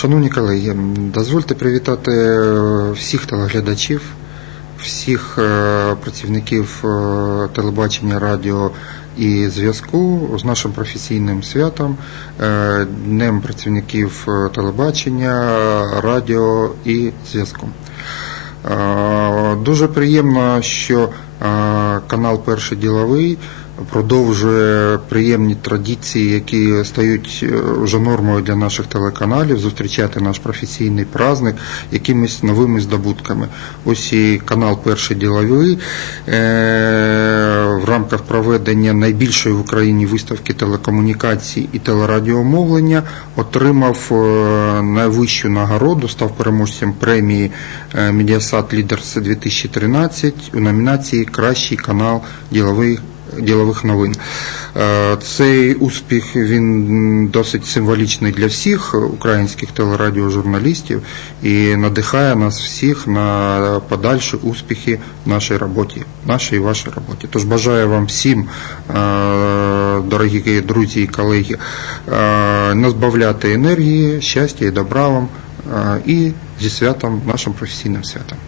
Шановні колеги, дозвольте привітати е, всіх телеглядачів, всіх е, працівників е, телебачення, радіо і зв'язку з нашим професійним святом, Днем працівників телебачення, радіо і зв'язку. Е, Дуже приємно, що е, канал Перший діловий продовжує приємні традиції, які стають е, вже нормою для наших телеканалів, зустрічати наш професійний праздник якимись новими здобутками. Ось і канал Перший діловий рамках проведення найбільшої в Україні виставки телекомунікацій і телерадіомовлення отримав е, найвищу нагороду, став переможцем премії е, Mediasat Leaders 2013 у номінації Кращий канал діловий ділових новин. Е, Цей успіх він досить символічний для всіх українських телерадіожурналістів і надихає нас всіх на подальші успіхи в нашій роботі, нашій і вашій роботі. Тож бажаю вам всім, е, дорогі друзі і колеги, не збавляти енергії, щастя і добра вам е, і зі святом, нашим професійним святом.